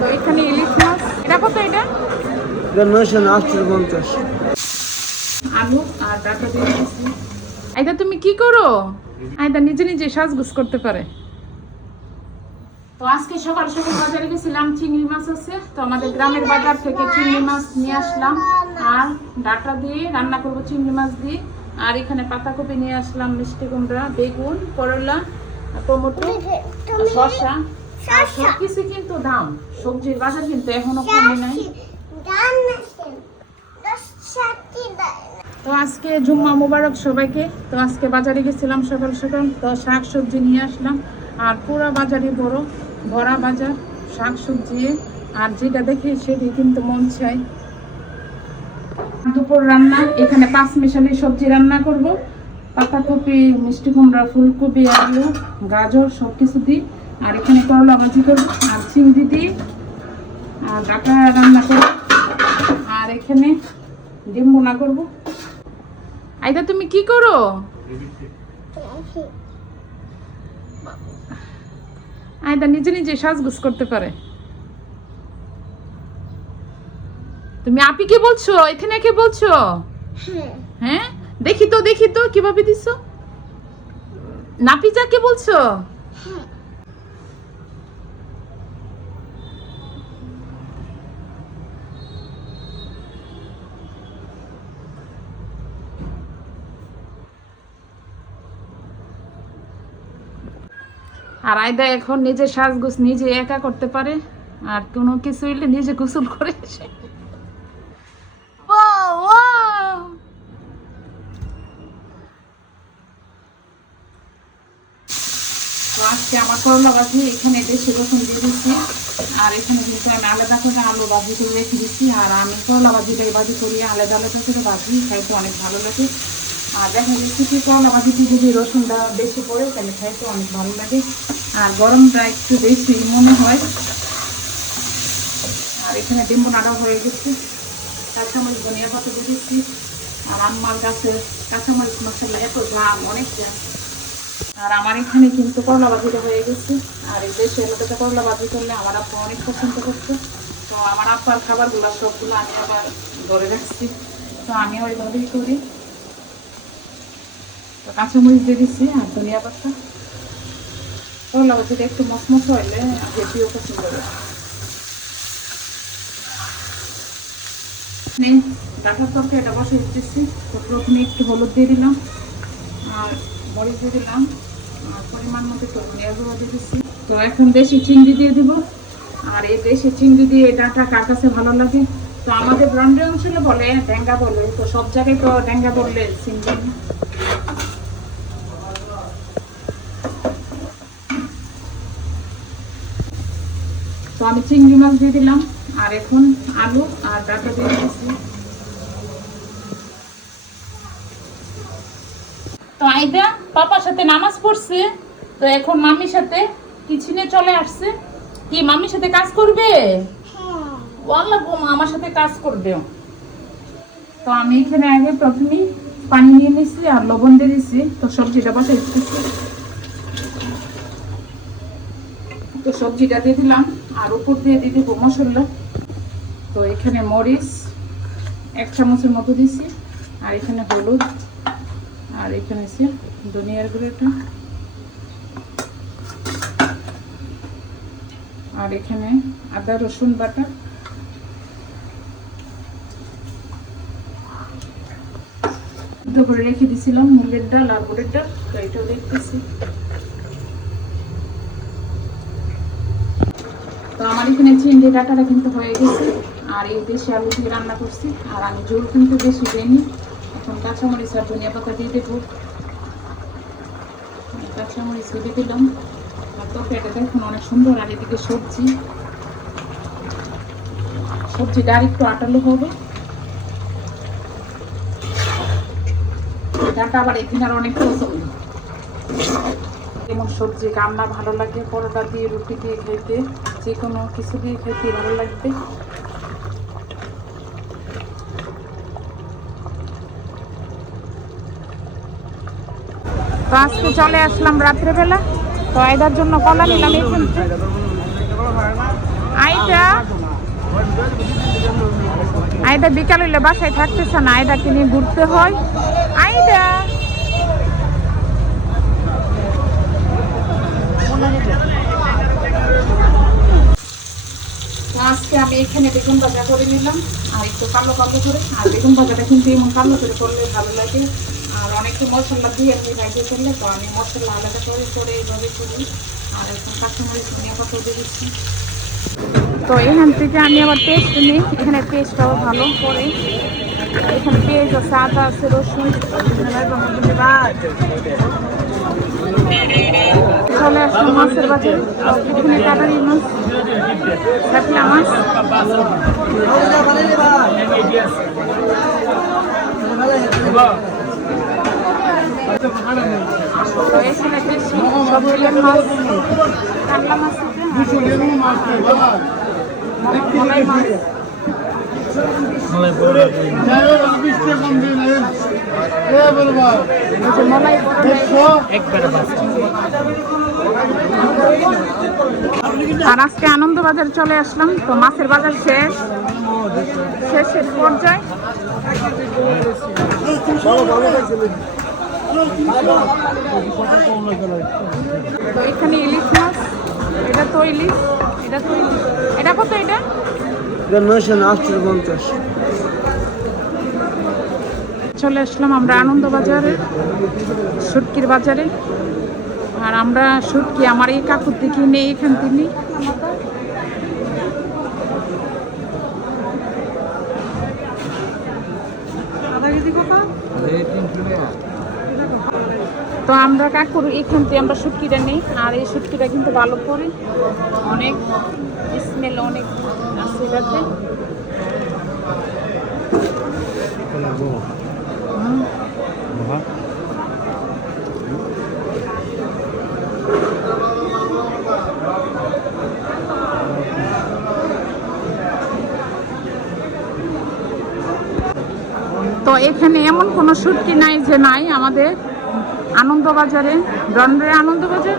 তো এখানে ইলিশ মাছ, এটা কত? এটা 950। আলু আর ডাটা দিয়ে দিয়েছি। আইদা তুমি কি করো? আইদা নিজে নিজে সাজগুজ করতে পারে। তো আজকে সকাল সকাল বাজারে গেছিলাম, চিংড়ি মাছ আছে তো আমাদের গ্রামের বাজার থেকে চিংড়ি মাছ নিয়ে আসলাম আর ডাটা দিয়ে রান্না করব চিংড়ি মাছ দিয়ে। আর এখানে পাতাকপি নিয়ে আসলাম, মিষ্টি কুমড়া, বেগুন, করলা, টমেটো, শসা। আর সবকিছু কিন্তু দাম, সবজির বাজার কিন্তু এখনো কমে নাই। তো আজকে জুম্মা মুবারক সবাইকে। তো আজকে বাজারে গেছিলাম সকাল সকাল, তো শাক সবজি নিয়ে আসলাম। আর পুরো বাজারে ভরা বাজার শাক সবজি। আর যেটা দেখি সেটাই কিন্তু মন চাই। দুপুর রান্না এখানে 5 মিশালি সবজি রান্না করব, পাতাকপি, মিষ্টি কুমড়া, ফুলকপি, আলু, গাজর সবকিছু দিই। আর এখানে করলা ভাজি করবো আর চিংড়ি দিয়ে আর ডাটা রান্না করবো। আর এখানে ডিম বোনা করবো। আইদা তুমি কি করো? আইদা নিজে নিজে সাজগুজ করতে পারে। তুমি আপি কি বলছো? এখানে কে বলছো? হ্যাঁ, দেখি তো কিভাবে দিছো। নাপিজা কে বলছো? আর আয়দা এখন নিজে সাজগোজ নিজে একা করতে পারে। আর কোনো কিছু হইলে নিজে গোসল করে এসে। তো আজকে আমার করলা ভাজি এখানে দেশি রসুন দিয়ে দিচ্ছি। আর এখানে কিন্তু আমি আলাদা করে আলু ভাজি করে রেখে দিচ্ছি। আর আমি করলা ভাজিটাই ভাজি করি, আলাদা আলাদা করে ভাজি খাইতে অনেক ভালো লাগে। আর দেখা যাচ্ছে কি করলা ভাজিতে যদি রসুনটা বেশি পড়ে তাহলে খাইতে অনেক ভালো লাগে। আর গরমটা একটু বেশি মনে হয়। আর এখানে ডিম বোনাটাও হয়ে গেছে, কাঁচামরিচ ধনিয়া পাতা দিয়ে দিচ্ছি। আর আমার গাছে কাঁচামরিচ মশলা এত দাম, অনেক দাম। আর আমার এখানে কিন্তু করলা ভাজিটা হয়ে গেছে। আর এই দেশে এলাকাতে করলা ভাজি করলে আমার আব্বা অনেক পছন্দ করতো। তো আমার আব্বার খাবারগুলো সবগুলো আমি আবার ধরে রাখছি, তো আমি ওইভাবেই করি। তো কাঁচামরিচ দিয়ে দিচ্ছি আর ধনিয়া পাতা। করলা ভাজিটা একটু মচমচ হইলে বেশিও পছন্দ করে। ডাটার তরকারি এটা বসে দিচ্ছি। তো প্রথমে একটু হলুদ দিয়ে দিলাম আর মরিচ দিয়ে দিলাম আর পরিমাণ মতো একটু ধনিয়া গুঁড়ো দিয়ে দিচ্ছি। তো এখন দেশি চিংড়ি দিয়ে দিব। আর এই দেশি চিংড়ি দিয়ে ডাটা কার কাছে ভালো লাগে? তো আমাদের ব্রন্ডে অঞ্চলে বলে ড্যাঙ্গা বলে, তো সব জায়গায় তো ড্যাঙ্গা বললে চিংড়ি। তো আমি চিংড়ি মাছ দিয়ে দিলাম আর এখন আলু আর ডাটা দিয়ে দিচ্ছি। তো আইদা পাপার সাথে নামাজ পড়ছে, তো এখন মামির সাথে কিচেনে চলে আসছে। কি মামির সাথে কাজ করবে? ওয়াল্লাহ আমার সাথে কাজ করবে। তো আমি এখানে আগে প্রথমেই পানি নিয়ে নিচ্ছি আর লবণ দিয়ে দিচ্ছি। তো সবজিটা বসাই দিচ্ছি। তো সবজিটা দিয়ে দিলাম আর উপর দিয়ে দিয়ে দেবো মশলা। তো এখানে মরিচ 1 চামচের মতো দিছি আর এখানে হলুদ আর এখানে আছে ধনিয়ার গুঁড়োটা আর এখানে আদা রসুন বাটা। সিদ্ধ করে রেখে দিয়েছিলাম মুগের ডাল আর বুটের ডাল, তো এটাও দেখতেছি। তো আমার এখানে চিংড়ি ডাটাটা কিন্তু হয়ে গেছে। আর এই দেশি আলু দিয়ে রান্না করছি। আর আমি ঝোল কিন্তু বেশি দিইনি। এখন কাঁচামরিচ আর ধনিয়া পাতা দিয়ে দেবো। কাঁচামরিচ দিয়ে দিলাম। আর তরকারিটা দেখুন অনেক সুন্দর। আর এদিকে সবজিটা আর একটু আটালো হবে। ডাটা আবার এখানে আর অনেক পছন্দ। যেমন সবজি রান্না ভালো লাগে, পরোটা দিয়ে রুটি দিয়ে খেতে, যে কোনো কিছু দিয়ে খেতে ভালো লাগবে। তো আজকে চলে আসলাম রাত্রেবেলা। তো আয়দার জন্য কলা নিলাম। আইদা বিকাল হইলে বাসায় থাকতেছে না, আইদাকে নিয়ে ঘুরতে হয়। আইদা আজকে আমি এখানে বেগুন ভাজা করে নিলাম আর একটু কালো কালো করে। আর বেগুন ভাজাটা কিন্তু এমন কালো করে করলে ভালো লাগে, আর অনেকে মশলা দিয়ে আপনি ভাজিয়ে ফেললে, তো আমি মশলা আলাদা করে এইভাবে করি। আর এখন কাঁচামরিচ ধনিয়া পাতা দিয়ে দিচ্ছি। তো এখান থেকে আমি আবার পেস্ট নিই, এখানে পেস্টটাও ভালো করে। এখানে পেঁয়াজ আছে, আদা আছে, রসুন। চলে আসলাম মাছের বাজারে। এখানে কাটারি মাছ, কাতলা মাছ। তো এখানে বেশি সব রকমের মাছ, কাতলা মাছ আছে, মলাই মাছ। আর আজকে আনন্দবাজার চলে আসলাম, তো মাছের বাজার শেষের পর্যায়ে। তো এখানে ইলিশ মাছ, এটা তো ইলিশ, এটা তো ইলিশ। এটা কত? এটা 950। চলে আসলাম আমরা আনন্দবাজারে, শুটকির বাজারে। আর আমরা শুটকি আমার এই কাকুর থেকে নেই, এখান থেকে। তো আমরা কাকুর এখান থেকে আমরা শুটকিটা নেই। আর এই শুটকিটা কিন্তু ভালো করে, অনেক স্মেল অনেক আছে এটাতে। তো এখানে এমন কোনো শুটকি নাই যে নাই আমাদের আনন্দবাজারে, রন্ডের আনন্দবাজার।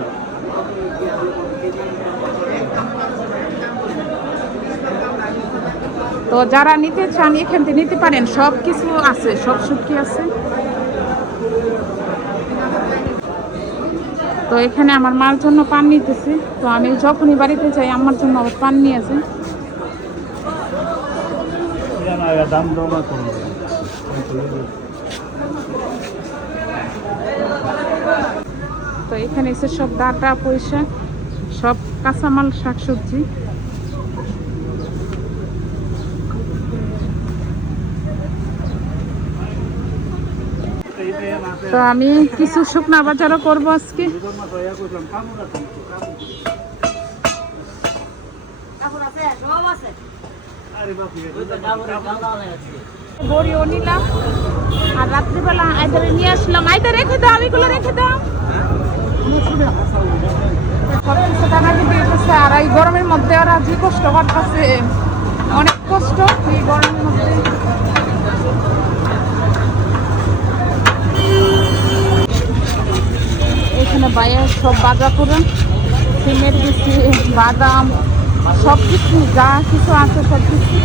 তো যারা নিতে চান এখান থেকে নিতে পারেন, সব কিছু আছে, সব শুটকি আছে। তো এখানে আমার মার জন্য পান নিতেছি। তো আমি যখনই বাড়িতে যাই আমার জন্য আবার পান নিয়ে যাই। তো এখানে এসে সব ডাটা পয়সা, সব কাঁচামাল, শাকসবজি। তো আমি কিছু শুকনা বাজারও করবো আজকে। বড়িও নিলাম আর রাত্রিবেলা আইদারে নিয়ে আসলাম। আইদা রেখে দাও, আমিগুলো রেখে দাও। টাকা দিতে এসেছে। আর এই গরমের মধ্যে ওরা যে কষ্ট করতেছে, অনেক কষ্ট এই গরমের মধ্যে। এখানে বাইরে সব বাজার করে, সিমের বিচি, বাদাম, সব কিছু যা কিছু আছে সব কিছু।